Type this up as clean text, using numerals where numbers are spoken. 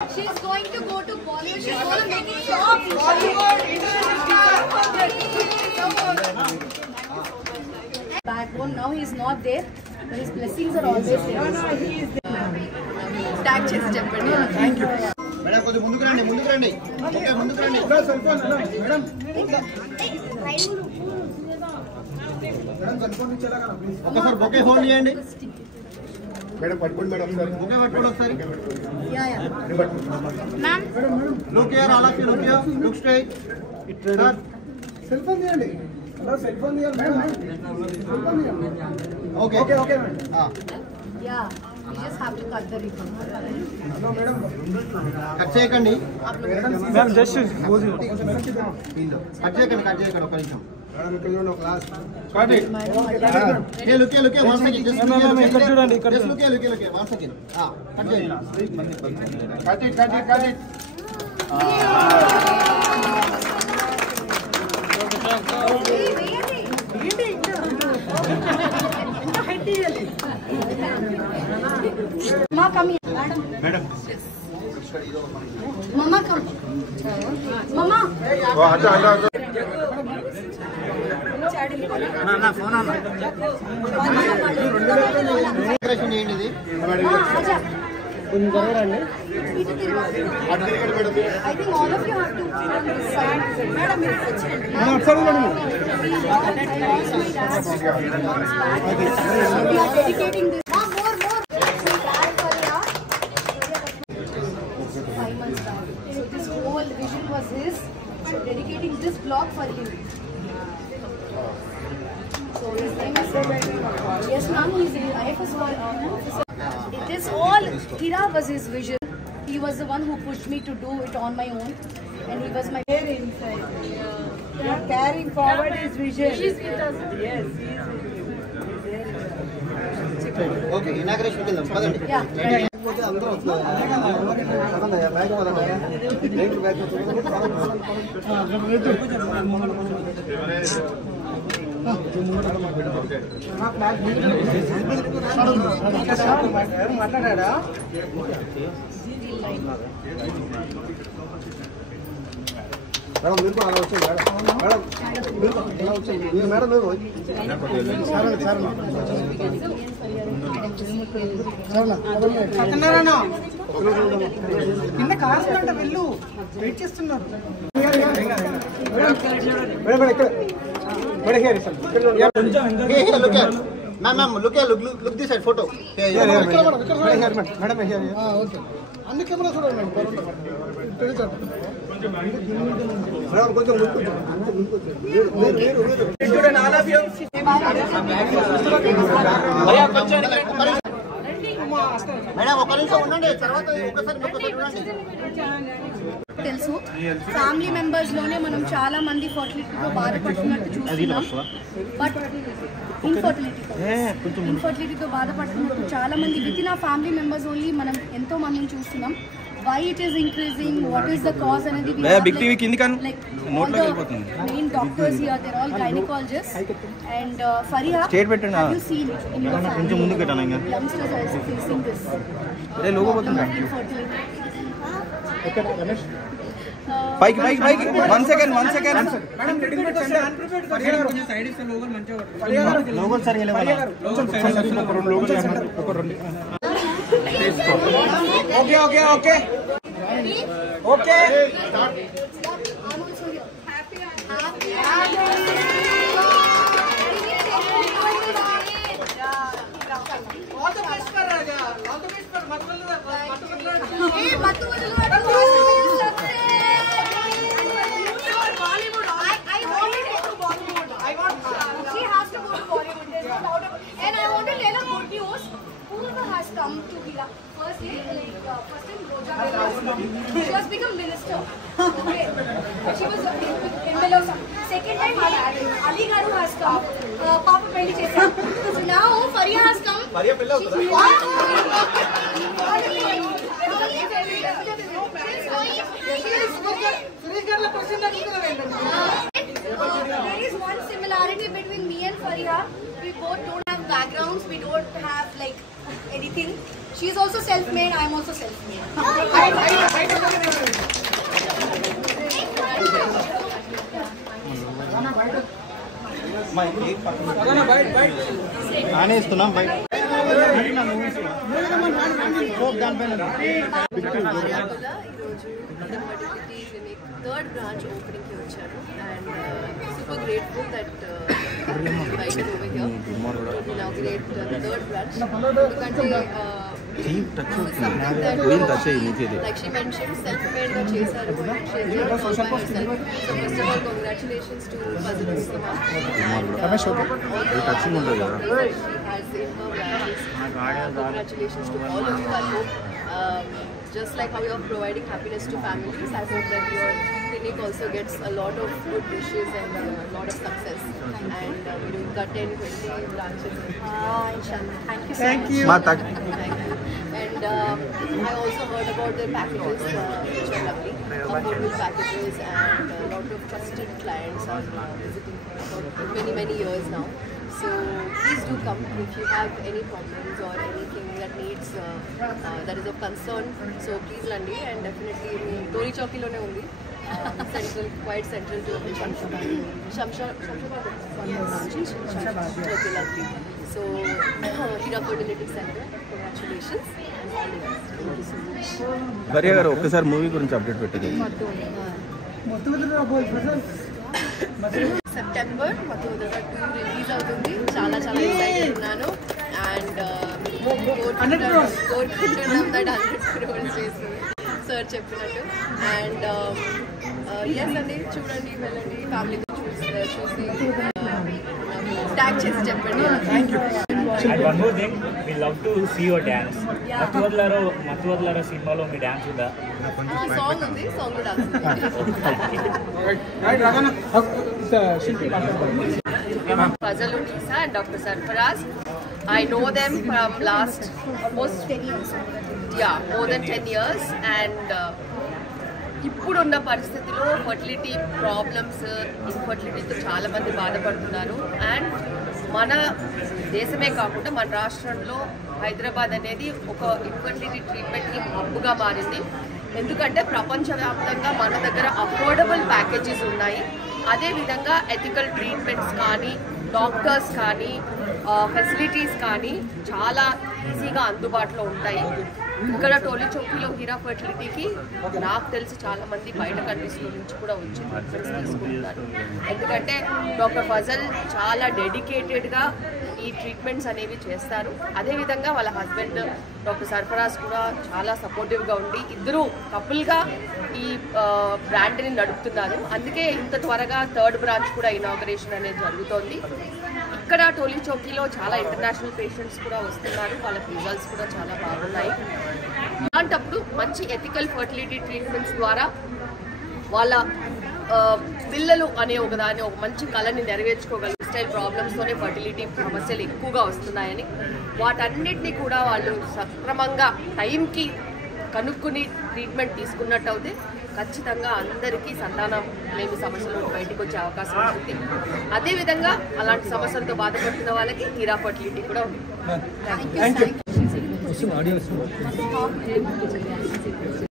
She's going to go to Bollywood. She's going to make it top. Bollywood, backbone. Now he's not there, but his blessings are always there. No, he is there. Tag chase Jeopardy. Thank you. Madam, కొంచెం ముందుకు రండి. Okay, ముందుకు రండి. Cell phone madam. ఒకసారి bouquet hold చేయండి. Madam పట్టుకోండి madam ఒకసారి. Bouquet పట్టుకోండి ఒకసారి. Yeah. Ma'am. Look here, all of you look here. Look straight. Sir cell phone తీయండి. హలో సెల్ ఫోన్ తీయండి మేడం. సెల్ ఫోన్ తీయండి. Okay madam. Yeah. We just have to cut the ribbon. Hello madam. Cut చేయకండి. Ma'am just cut చేయకండి ఒక నిమిషం. Madam ఇక్కడ చూడండి ఒక class. Cut it A look 1 second. Just ఇక్కడ చూడండి ఇక్కడ జస్ట్ లుక్ 1 సెకండ్. కట్ చేయండి. Cut it Mama, come here. Madam Mama, come. Mama. ఓ अच्छा నా ఫోన్ అన్న. డెకరేషన్ చేయండి ఇది. I think all of you have to on this side. Madam, we are dedicating this. More. 5 months back. So this whole vision was his. So dedicating this block for him. So his name is yes, ma'am. He's an IFS officer. This all Hira was his vision. He was the one who pushed me to do it on my own, and he was my inside. You are carrying forward his vision. He's with us. Yes, okay inauguration కి వెళ్దాం పదండి. Yeah. అందరూ వస్తున్నారు. Bag మాట్లాడా madam మీరు అలా వచ్చేది madam ఎలా వచ్చేది మేడం సత్యనారాయణ కింద కాస్తంట వెళ్ళు వెయిట్ చేస్తున్నారు ma'am look this side photo. Madam అన్ని కెమెరా చూడండి కొంచెం మేడం ఒక నిమిషం ఉండండి. తర్వాత ఒకసారి చూడండి. తెలుసు ఫ్యామిలీ మెంబర్స్ లోనే మనం చాలా మంది ఫర్టిలిటీతో బాధపడుతున్నట్టు చూస్తున్నాం. బట్ ఇన్ఫర్టిలిటీతో బాధపడుతున్నట్టు చాలా మంది విత్ ఇన్ ఆ ఫ్యామిలీ మెంబర్స్ ఓన్లీ మనం ఎంతో మందిని చూస్తున్నాం. Why it is increasing? What is the cause? అనేది బిగ్ టీవీ కింది కాను నోట్లోకి వెళ్ళిపోతుంది. Main doctors here, they're all gynecologists. And Fariha, state పెట్టండి. have you seen in your family? కొంచెం ముందుకు పెట్టాను ఇంకా. Youngsters also facing this. అరే లోగో పోతుంది. Infertility. పైకి 1 సెకండ్ మేడం రెడీ పెట్టి వస్తే కొంచెం సైడ్ ఇస్తే లోగో మంచిగా లోగో సరిగా లేవా okay I'm also here. Happy. All the best for Raja all the best for మత్తులు Hey, Bollywood. I wanted to go to Bollywood. She has to go to Bollywood. There's no doubt about it. And I want to tell her good news. Whoever has come to Hira, first time Roja has come. She has become minister. Okay. She was MLA. Second time Ali Garu has come. Papa Pelli Chesa. So now Fariha has come. Fariha Pilla hotada? There is one similarity between me and Fariha. We both don't have backgrounds. We don't have like anything. She's also self-made. I'm also self-made. ఆనే ఇస్తున్నాం బయట third branch opening కి వచ్చారు and super grateful that invited over here to inaugurate the third branch ఎందుకంటే like she mentioned self-made గా చేశారు so first of all congratulations to Puzzle Cinema Ramesh okay touching ఉంటుంది కదా congratulations to all of you. I hope just like how you are providing happiness to families, I hope that your clinic also gets a lot of good wishes and a lot of success. And you've got 10-20 branches. Inshallah. Thank you so much. Thank you. And I also heard about the packages, which are lovely, affordable packages, and a lot of trusted clients are visiting for many years now. So please do come if you have any problems or anything that needs that is of concern. So please landi, and definitely Tori Chowki lone undi. Central, quite central to Shamshabad. Yes. Okay, lovely. So Hira Fertility Center, congratulations and all the best. Thank you so much. భార్య గారు ఒక్కసారి movie గురించి update పెట్టండి. September మధువదల 2 release అవుతుంది. చాలా excited ఉన్నాను and కోరుకుంటున్నాం that 100 crores చేస్తుంది సార్ చెప్పినట్టు. అండ్ ఎస్ అండి, చూడండి, వెళ్ళండి, ఫ్యామిలీతో చూసి ట్యాగ్ చేసి చెప్పండి. Thank you. And one more thing, we love to see your dance. Mathuvadalara సినిమాలో మీ డాన్స్ ఉందా? సాంగ్ ఉంది, సాంగ్ కూడా Puzzle Unisa and Dr. Sarfaraz. I know them from last almost 10 years. Yeah, more than 10 years. And ఇప్పుడున్న పరిస్థితిలో fertility problems, ఇన్ఫర్టిలిటీతో చాలా మంది బాధపడుతున్నారు. And మన దేశమే కాకుండా మన రాష్ట్రంలో హైదరాబాద్ అనేది ఒక ఇన్ఫర్టిలిటీ ట్రీట్మెంట్కి హబ్గా మారింది. ఎందుకంటే ప్రపంచవ్యాప్తంగా మన దగ్గర అఫోర్డబుల్ ప్యాకేజెస్ ఉన్నాయి. అదేవిధంగా ఎథికల్ ట్రీట్మెంట్స్ కానీ, డాక్టర్స్ కానీ, ఫెసిలిటీస్ కానీ చాలా ఈజీగా అందుబాటులో ఉంటాయి. ఇక్కడ టోలీ చౌకీలో హీరా ఫర్టిలిటీకి నాకు తెలిసి చాలా మంది బయట కంట్రీస్లో నుంచి కూడా వచ్చి ట్రీట్మెంట్స్ తీసుకుంటున్నారు. ఎందుకంటే డాక్టర్ ఫజల్ చాలా డెడికేటెడ్గా ఈ ట్రీట్మెంట్స్ అనేవి చేస్తారు. అదేవిధంగా వాళ్ళ హస్బెండ్ డాక్టర్ సర్ఫరాజ్ కూడా చాలా సపోర్టివ్గా ఉండి ఇద్దరు కపుల్గా ఈ బ్రాండ్ని నడుపుతున్నారు. అందుకే ఇంత త్వరగా థర్డ్ బ్రాంచ్ కూడా ఇనాగరేషన్ అనేది జరుగుతోంది. ఇక్కడ టోలీ చౌకీలో చాలా ఇంటర్నేషనల్ పేషెంట్స్ కూడా వస్తున్నారు. వాళ్ళకి రిజల్ట్స్ కూడా చాలా బాగున్నాయి. అలాంటప్పుడు మంచి ఎథికల్ ఫర్టిలిటీ ట్రీట్మెంట్స్ ద్వారా వాళ్ళ పిల్లలు అనే ఒక మంచి కళని నెరవేర్చుకోగలరు. స్టైల్ ప్రాబ్లమ్స్తోనే ఫర్టిలిటీ సమస్యలు ఎక్కువగా వస్తున్నాయని, వాటన్నిటినీ కూడా వాళ్ళు సక్రమంగా టైంకి కనుక్కుని ట్రీట్మెంట్ తీసుకున్నట్టు అయితే ఖచ్చితంగా అందరికీ సంతానం లేని సమస్యలు బయటకు వచ్చే అవకాశం ఉంటుంది. అదేవిధంగా అలాంటి సమస్యలతో బాధపడుతున్న వాళ్ళకి హీరా ఫర్టిలిటీ కూడా ఉంది.